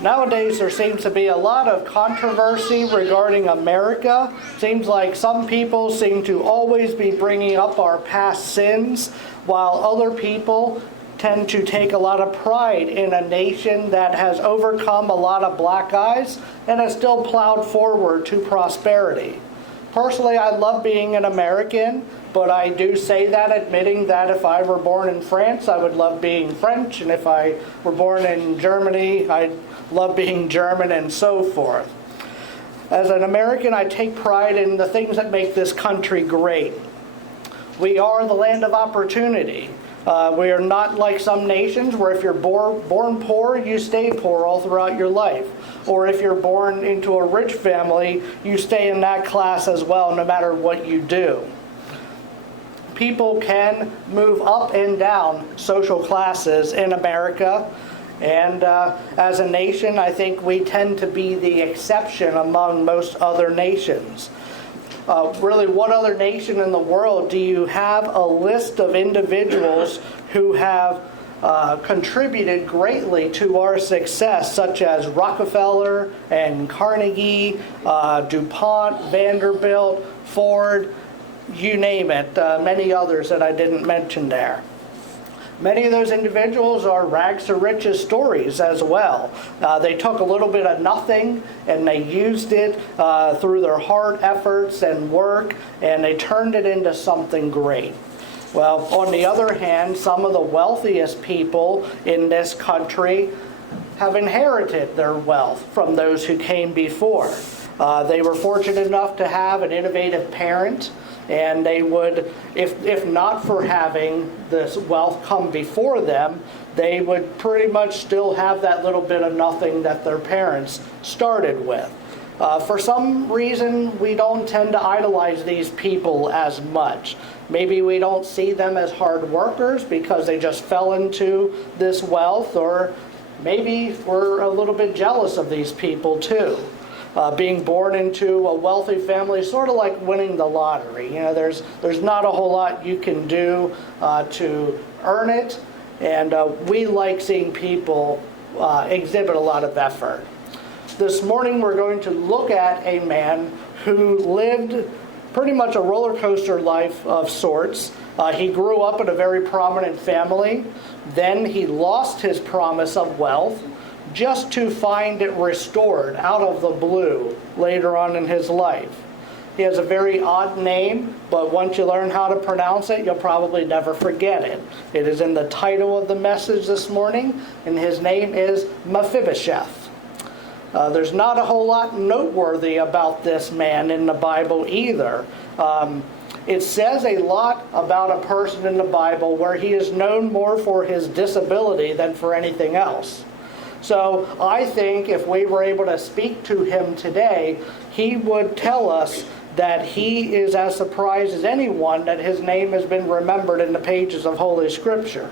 Nowadays, there seems to be a lot of controversy regarding America. Seems like some people seem to always be bringing up our past sins, while other people tend to take a lot of pride in a nation that has overcome a lot of black eyes and has still plowed forward to prosperity. Personally, I love being an American, but I do say that admitting that if I were born in France, I would love being French, and if I were born in Germany, I'd love being German, and so forth. As an American, I take pride in the things that make this country great. We are the land of opportunity. We are not like some nations where if you're born poor, you stay poor all throughout your life. Or if you're born into a rich family, you stay in that class as well, no matter what you do. People can move up and down social classes in America. And as a nation, I think we tend to be the exception among most other nations. Really, what other nation in the world do you have a list of individuals who have contributed greatly to our success, such as Rockefeller and Carnegie, DuPont, Vanderbilt, Ford, you name it, many others that I didn't mention there. Many of those individuals are rags to riches stories as well. They took a little bit of nothing and they used it through their hard efforts and work, and they turned it into something great. Well, on the other hand, some of the wealthiest people in this country have inherited their wealth from those who came before. They were fortunate enough to have an innovative parent, and they would, if not for having this wealth come before them, they would pretty much still have that little bit of nothing that their parents started with. For some reason, we don't tend to idolize these people as much. Maybe we don't see them as hard workers because they just fell into this wealth, or maybe we're a little bit jealous of these people too. Being born into a wealthy family is sort of like winning the lottery. You know, there's not a whole lot you can do to earn it, and we like seeing people exhibit a lot of effort. This morning we're going to look at a man who lived pretty much a roller coaster life of sorts. He grew up in a very prominent family. Then he lost his promise of wealth, just to find it restored out of the blue later on in his life. He has a very odd name, but once you learn how to pronounce it, you'll probably never forget it. It is in the title of the message this morning, and his name is Mephibosheth. There's not a whole lot noteworthy about this man in the Bible either. It says a lot about a person in the Bible where he is known more for his disability than for anything else. So I think if we were able to speak to him today, he would tell us that he is as surprised as anyone that his name has been remembered in the pages of Holy Scripture.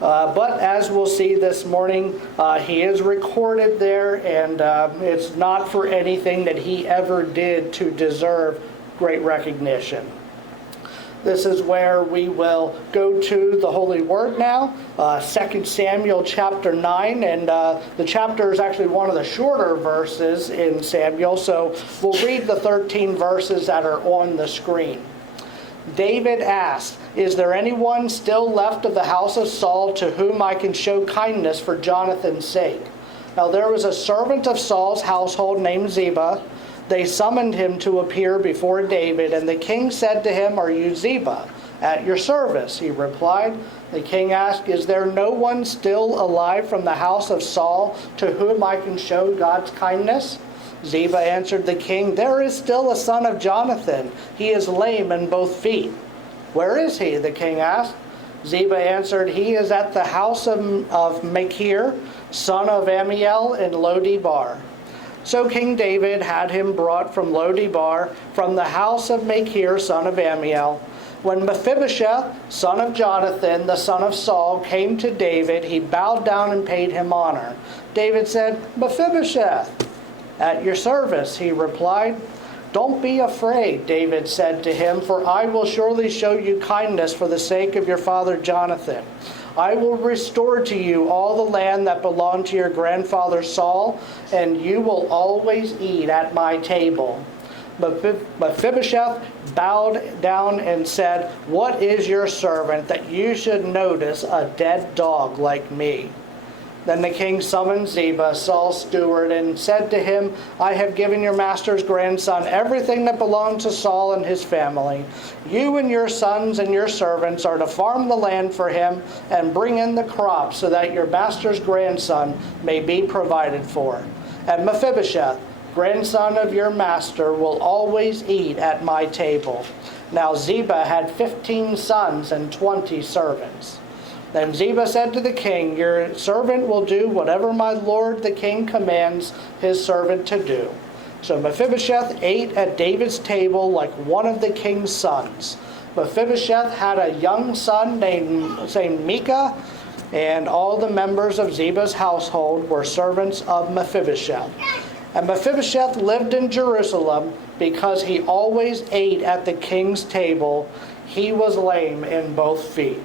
But as we'll see this morning, he is recorded there, and it's not for anything that he ever did to deserve great recognition. This is where we will go to the Holy Word now, 2 Samuel chapter 9, and the chapter is actually one of the shorter verses in Samuel, so we'll read the 13 verses that are on the screen. David asked, "Is there anyone still left of the house of Saul to whom I can show kindness for Jonathan's sake?" Now there was a servant of Saul's household named Ziba. They summoned him to appear before David, and the king said to him, "Are you Ziba?" "At your service," he replied. The king asked, "Is there no one still alive from the house of Saul to whom I can show God's kindness?" Ziba answered the king, "There is still a son of Jonathan. He is lame in both feet." "Where is he?" the king asked. Ziba answered, "He is at the house of Machir, son of Ammiel in Lo-debar." So King David had him brought from Lo-debar, from the house of Machir, son of Ammiel. When Mephibosheth, son of Jonathan, the son of Saul, came to David, he bowed down and paid him honor. David said, "Mephibosheth." "At your service," he replied. "Don't be afraid," David said to him, "for I will surely show you kindness for the sake of your father Jonathan. I will restore to you all the land that belonged to your grandfather Saul, and you will always eat at my table." Mephibosheth bowed down and said, "What is your servant that you should notice a dead dog like me?" Then the king summoned Ziba, Saul's steward, and said to him, "I have given your master's grandson everything that belonged to Saul and his family. You and your sons and your servants are to farm the land for him and bring in the crops so that your master's grandson may be provided for. And Mephibosheth, grandson of your master, will always eat at my table." Now Ziba had 15 sons and 20 servants. Then Ziba said to the king, "Your servant will do whatever my lord the king commands his servant to do." So Mephibosheth ate at David's table like one of the king's sons. Mephibosheth had a young son named Micah, and all the members of Ziba's household were servants of Mephibosheth. And Mephibosheth lived in Jerusalem because he always ate at the king's table. He was lame in both feet.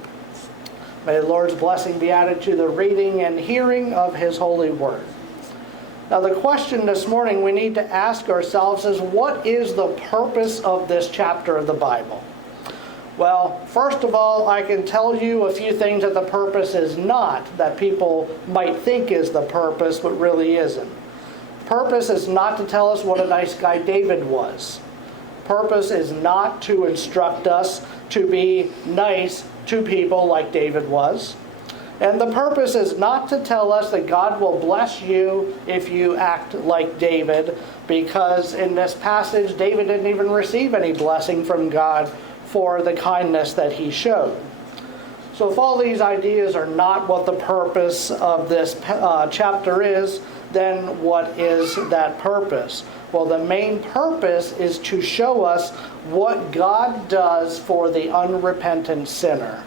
May the Lord's blessing be added to the reading and hearing of his holy word. Now the question this morning we need to ask ourselves is, what is the purpose of this chapter of the Bible? Well, first of all, I can tell you a few things that the purpose is not, that people might think is the purpose, but really isn't. Purpose is not to tell us what a nice guy David was. Purpose is not to instruct us to be nice to people like David was. And the purpose is not to tell us that God will bless you if you act like David, because in this passage, David didn't even receive any blessing from God for the kindness that he showed. So if all these ideas are not what the purpose of this chapter is, then what is that purpose? Well, the main purpose is to show us what God does for the unrepentant sinner.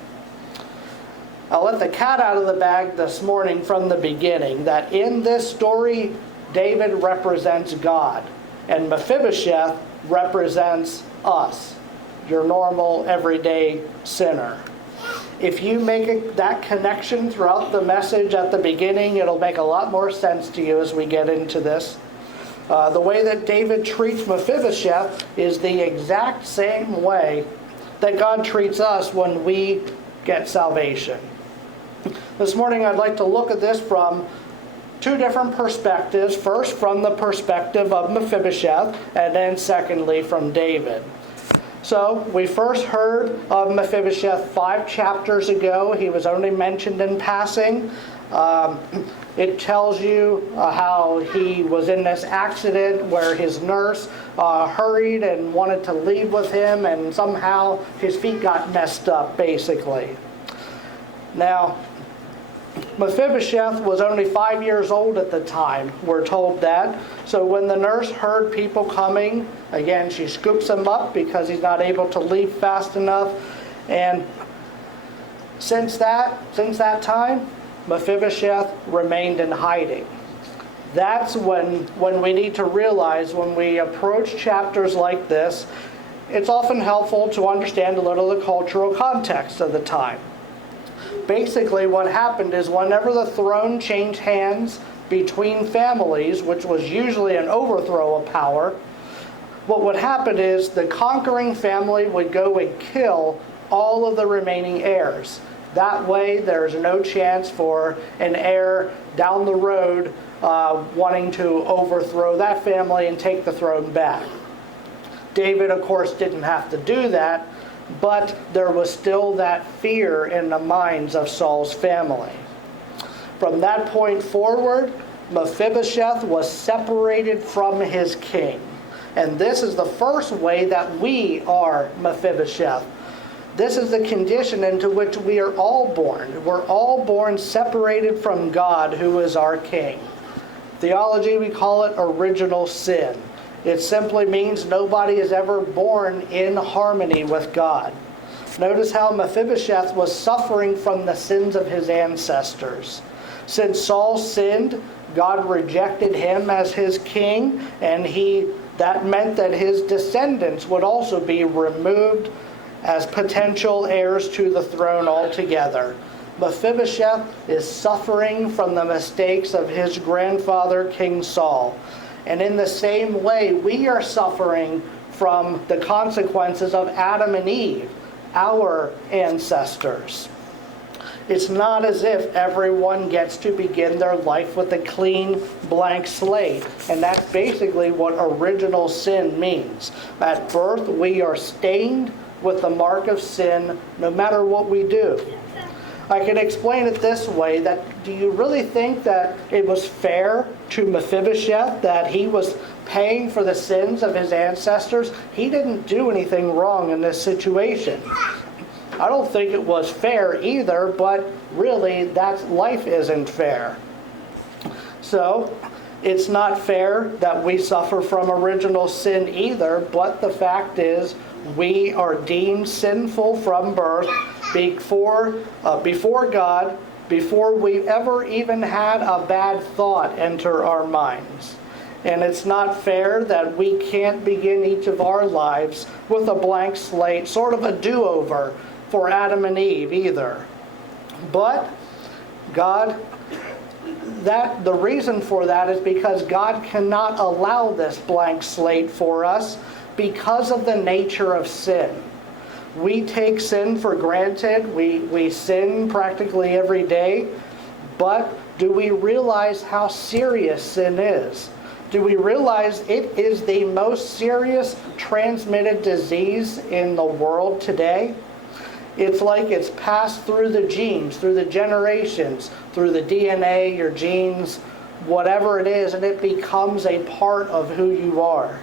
I'll let the cat out of the bag this morning from the beginning, that in this story, David represents God, and Mephibosheth represents us, your normal, everyday sinner. If you make that connection throughout the message at the beginning, it'll make a lot more sense to you as we get into this. The way that David treats Mephibosheth is the exact same way that God treats us when we get salvation. This morning I'd like to look at this from two different perspectives. First, from the perspective of Mephibosheth, and then secondly, from David. So, we first heard of Mephibosheth 5 chapters ago. He was only mentioned in passing. It tells you how he was in this accident where his nurse hurried and wanted to leave with him, and somehow his feet got messed up, basically. Now, Mephibosheth was only 5 years old at the time, we're told that. So when the nurse heard people coming, again, she scoops him up because he's not able to leave fast enough. And since that time, Mephibosheth remained in hiding. That's when we need to realize, when we approach chapters like this, it's often helpful to understand a little of the cultural context of the time. Basically, what happened is whenever the throne changed hands between families, which was usually an overthrow of power, what would happen is the conquering family would go and kill all of the remaining heirs. That way, there's no chance for an heir down the road wanting to overthrow that family and take the throne back. David, of course, didn't have to do that, but there was still that fear in the minds of Saul's family. From that point forward, Mephibosheth was separated from his king. And this is the first way that we are Mephibosheth. This is the condition into which we are all born. We're all born separated from God, who is our king. Theology, we call it original sin. It simply means nobody is ever born in harmony with God. Notice how Mephibosheth was suffering from the sins of his ancestors. Since Saul sinned, God rejected him as his king, and that meant that his descendants would also be removed as potential heirs to the throne altogether. Mephibosheth is suffering from the mistakes of his grandfather, King Saul. And in the same way, we are suffering from the consequences of Adam and Eve, our ancestors. It's not as if everyone gets to begin their life with a clean, blank slate. And that's basically what original sin means. At birth, we are stained with the mark of sin no matter what we do. I can explain it this way, that do you really think that it was fair to Mephibosheth that he was paying for the sins of his ancestors? He didn't do anything wrong in this situation. I don't think it was fair either, but really life isn't fair. So it's not fair that we suffer from original sin either, but the fact is we are deemed sinful from birth before God, before we ever even had a bad thought enter our minds. And it's not fair that we can't begin each of our lives with a blank slate, sort of a do-over for Adam and Eve either. But God, the reason for that is because God cannot allow this blank slate for us because of the nature of sin. We take sin for granted. We sin practically every day. But do we realize how serious sin is? Do we realize it is the most serious transmitted disease in the world today? It's like it's passed through the genes, through the generations, through the DNA, your genes, whatever it is, and it becomes a part of who you are.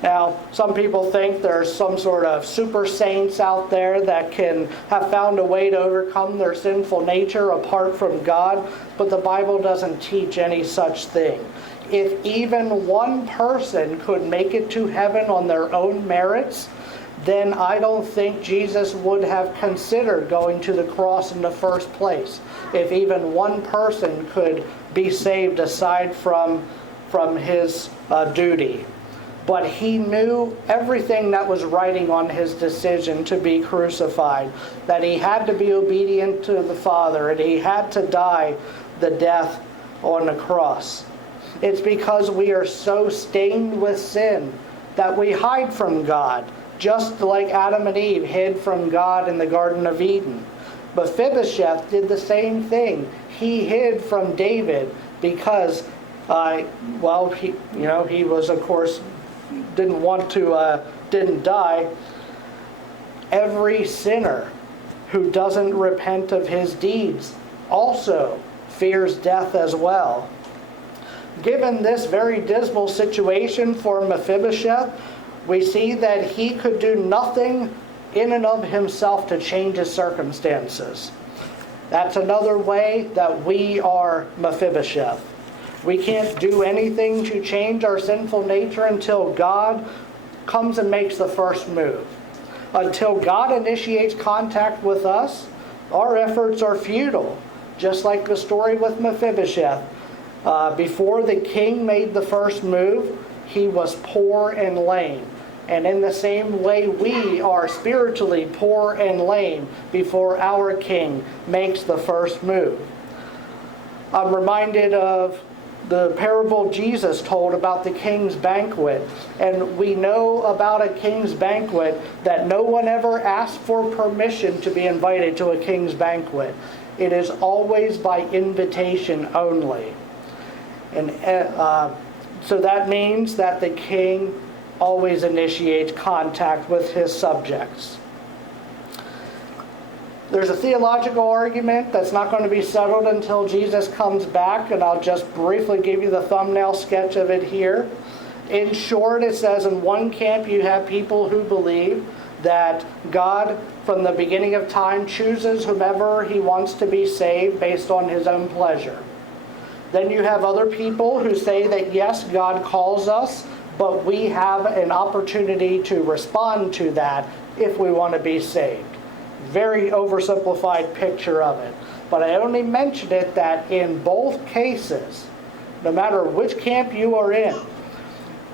Now, some people think there's some sort of super saints out there that can have found a way to overcome their sinful nature apart from God, but the Bible doesn't teach any such thing. If even one person could make it to heaven on their own merits, then I don't think Jesus would have considered going to the cross in the first place. If even one person could be saved aside from his duty. But he knew everything that was writing on his decision to be crucified. That he had to be obedient to the Father, and he had to die the death on the cross. It's because we are so stained with sin that we hide from God, just like Adam and Eve hid from God in the Garden of Eden. Mephibosheth did the same thing. He hid from David because, he was, of course, didn't die. Every sinner who doesn't repent of his deeds also fears death as well. Given this very dismal situation for Mephibosheth, we see that he could do nothing in and of himself to change his circumstances. That's another way that we are Mephibosheth. We can't do anything to change our sinful nature until God comes and makes the first move. Until God initiates contact with us, our efforts are futile. Just like the story with Mephibosheth. Before the king made the first move, he was poor and lame. And in the same way, we are spiritually poor and lame before our king makes the first move. I'm reminded of the parable Jesus told about the king's banquet. And we know about a king's banquet that no one ever asked for permission to be invited to a king's banquet. It is always by invitation only. And so that means that the king always initiates contact with his subjects. There's a theological argument that's not going to be settled until Jesus comes back, and I'll just briefly give you the thumbnail sketch of it here. In short, it says in one camp you have people who believe that God, from the beginning of time, chooses whomever he wants to be saved based on his own pleasure. Then you have other people who say that yes, God calls us, but we have an opportunity to respond to that if we want to be saved. Very oversimplified picture of it. But I only mention it that in both cases, no matter which camp you are in,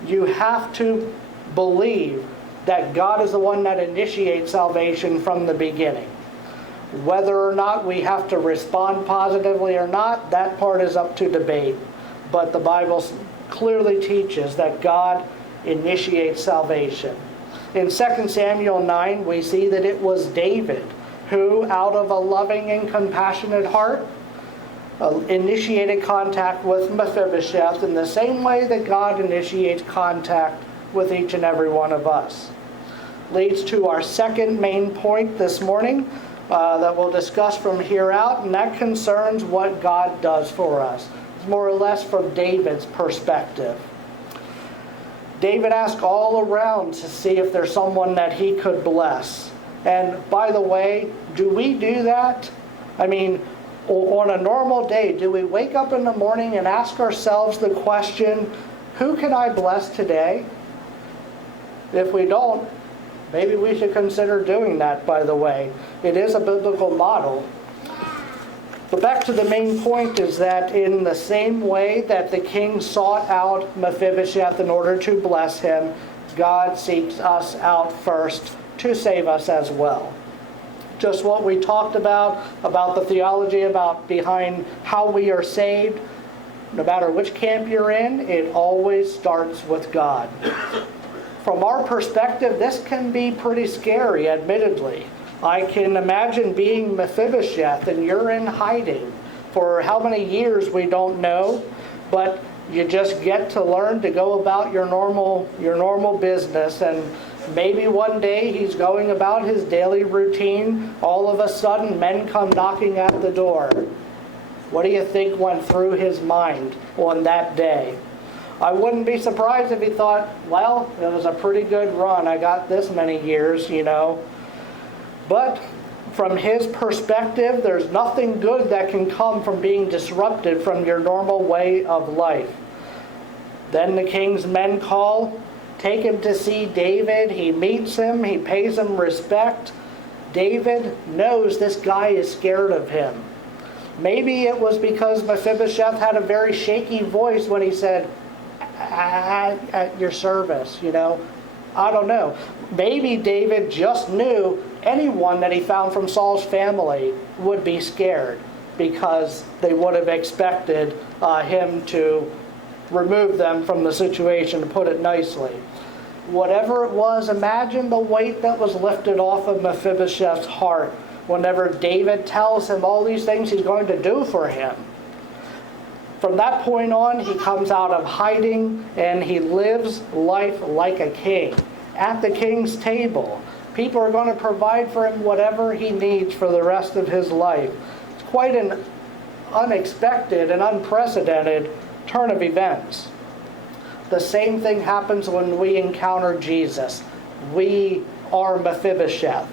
you have to believe that God is the one that initiates salvation from the beginning. Whether or not we have to respond positively or not, that part is up to debate. But the Bible clearly teaches that God initiates salvation. In 2 Samuel 9, we see that it was David who, out of a loving and compassionate heart, initiated contact with Mephibosheth in the same way that God initiates contact with each and every one of us. Leads to our second main point this morning that we'll discuss from here out, and that concerns what God does for us. It's more or less from David's perspective. David asked all around to see if there's someone that he could bless. And by the way, do we do that? I mean, on a normal day, do we wake up in the morning and ask ourselves the question, who can I bless today? If we don't, maybe we should consider doing that, by the way. It is a biblical model. But back to the main point is that in the same way that the king sought out Mephibosheth in order to bless him, God seeks us out first to save us as well. Just what we talked about the theology behind how we are saved. No matter which camp you're in, it always starts with God. From our perspective, this can be pretty scary, admittedly. I can imagine being Mephibosheth and you're in hiding for how many years we don't know, but you just get to learn to go about your normal business, and maybe one day he's going about his daily routine. All of a sudden, men come knocking at the door. What do you think went through his mind on that day? I wouldn't be surprised if he thought, well, it was a pretty good run. I got this many years, But from his perspective, there's nothing good that can come from being disrupted from your normal way of life. Then the king's men call, take him to see David. He meets him. He pays him respect. David knows this guy is scared of him. Maybe it was because Mephibosheth had a very shaky voice when he said, at your service, I don't know. Maybe David just knew anyone that he found from Saul's family would be scared because they would have expected him to remove them from the situation, to put it nicely. Whatever it was, imagine the weight that was lifted off of Mephibosheth's heart whenever David tells him all these things he's going to do for him. From that point on, he comes out of hiding and he lives life like a king. At the king's table, people are going to provide for him whatever he needs for the rest of his life. It's quite an unexpected and unprecedented turn of events. The same thing happens when we encounter Jesus. We are Mephibosheth.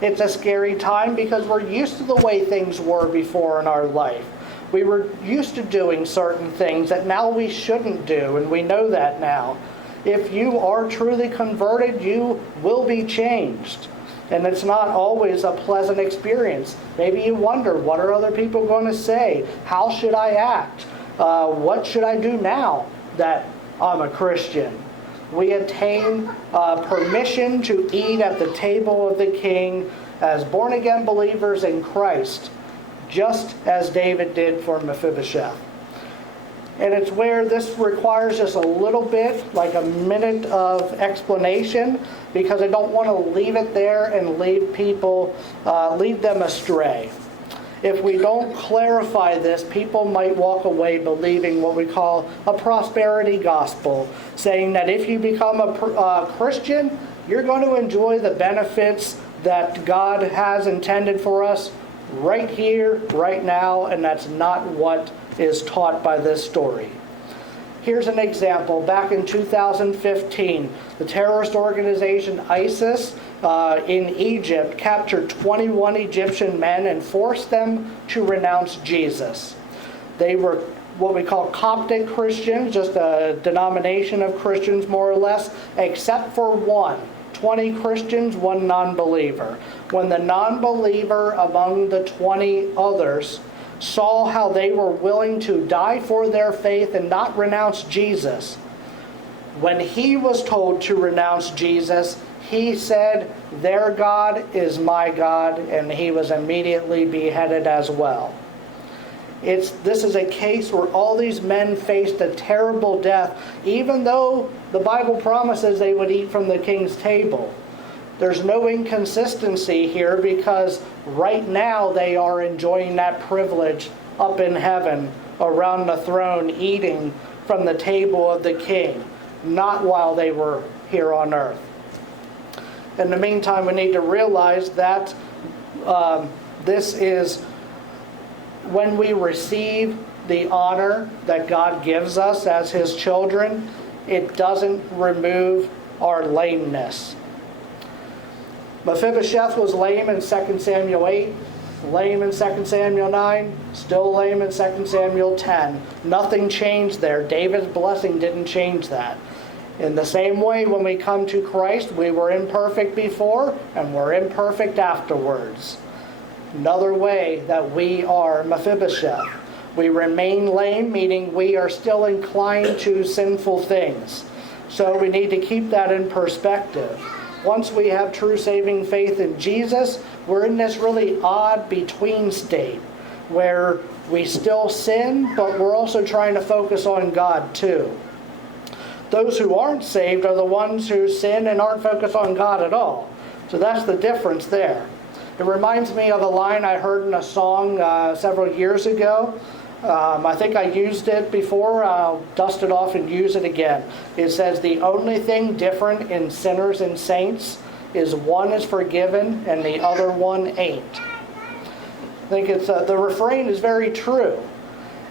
It's a scary time because we're used to the way things were before in our life. We were used to doing certain things that now we shouldn't do, and we know that now. If you are truly converted, you will be changed. And it's not always a pleasant experience. Maybe you wonder, what are other people going to say? How should I act? What should I do now that I'm a Christian? We attain permission to eat at the table of the king as born-again believers in Christ, just as David did for Mephibosheth. And it's where this requires just a little bit, like a minute of explanation, because I don't want to leave it there and lead them astray. If we don't clarify this, people might walk away believing what we call a prosperity gospel, saying that if you become a Christian, you're going to enjoy the benefits that God has intended for us right here, right now, and that's not what is taught by this story. Here's an example. Back in 2015, the terrorist organization ISIS in Egypt captured 21 Egyptian men and forced them to renounce Jesus. They were what we call Coptic Christians, just a denomination of Christians more or less, except for one. 20 Christians, one non-believer. When the non-believer among the 20 others saw how they were willing to die for their faith and not renounce Jesus, when he was told to renounce Jesus, he said, "Their God is my God," and he was immediately beheaded as well. This is a case where all these men faced a terrible death, even though the Bible promises they would eat from the king's table. There's no inconsistency here, because right now they are enjoying that privilege up in heaven around the throne, eating from the table of the king, not while they were here on earth. In the meantime, we need to realize that this is when we receive the honor that God gives us as His children, it doesn't remove our lameness. Mephibosheth was lame in 2 Samuel 8, lame in 2 Samuel 9, still lame in 2 Samuel 10. Nothing changed there. David's blessing didn't change that. In the same way, when we come to Christ, we were imperfect before and we're imperfect afterwards. Another way that we are Mephibosheth. We remain lame, meaning we are still inclined to sinful things. So we need to keep that in perspective. Once we have true saving faith in Jesus, we're in this really odd between state where we still sin, but we're also trying to focus on God too. Those who aren't saved are the ones who sin and aren't focused on God at all. So that's the difference there. It reminds me of a line I heard in a song several years ago. I think I used it before. I'll dust it off and use it again. It says, "The only thing different in sinners and saints is one is forgiven and the other one ain't." I think it's the refrain is very true.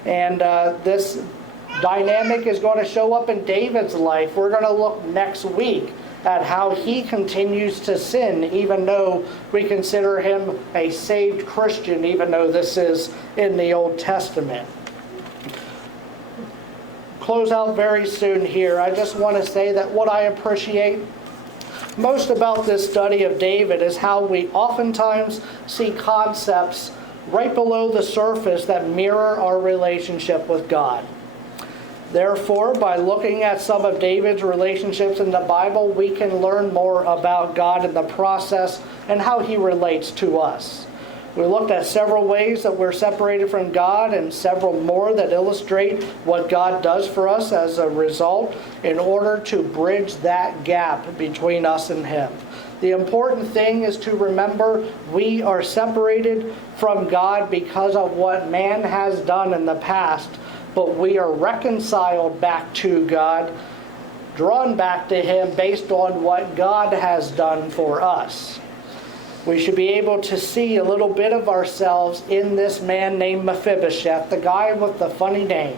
And this dynamic is going to show up in David's life. We're going to look next week at how he continues to sin, even though we consider him a saved Christian, even though this is in the Old Testament. Close out very soon here. I just want to say that what I appreciate most about this study of David is how we oftentimes see concepts right below the surface that mirror our relationship with God. Therefore, by looking at some of David's relationships in the Bible, we can learn more about God in the process and how He relates to us. We looked at several ways that we're separated from God and several more that illustrate what God does for us as a result in order to bridge that gap between us and Him. The important thing is to remember we are separated from God because of what man has done in the past, but we are reconciled back to God, drawn back to Him based on what God has done for us. We should be able to see a little bit of ourselves in this man named Mephibosheth, the guy with the funny name,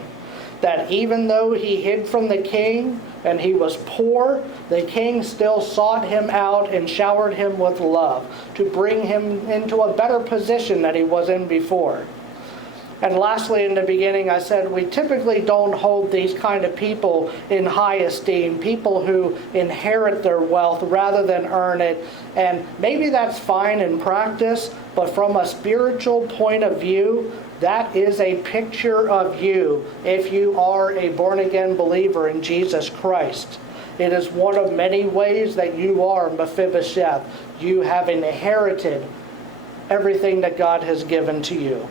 that even though he hid from the king and he was poor, the king still sought him out and showered him with love to bring him into a better position than he was in before. And lastly, in the beginning, I said we typically don't hold these kind of people in high esteem, people who inherit their wealth rather than earn it. And maybe that's fine in practice, but from a spiritual point of view, that is a picture of you if you are a born-again believer in Jesus Christ. It is one of many ways that you are Mephibosheth. You have inherited everything that God has given to you.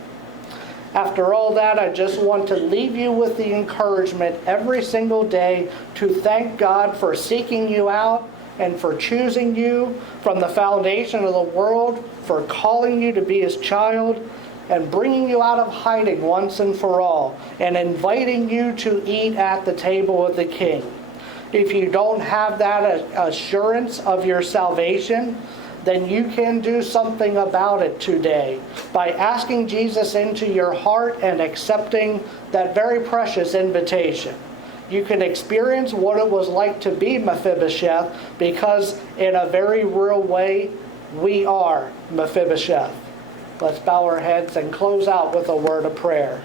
After all that, I just want to leave you with the encouragement every single day to thank God for seeking you out and for choosing you from the foundation of the world, for calling you to be His child, and bringing you out of hiding once and for all, and inviting you to eat at the table of the King. If you don't have that assurance of your salvation, then you can do something about it today by asking Jesus into your heart and accepting that very precious invitation. You can experience what it was like to be Mephibosheth, because in a very real way, we are Mephibosheth. Let's bow our heads and close out with a word of prayer.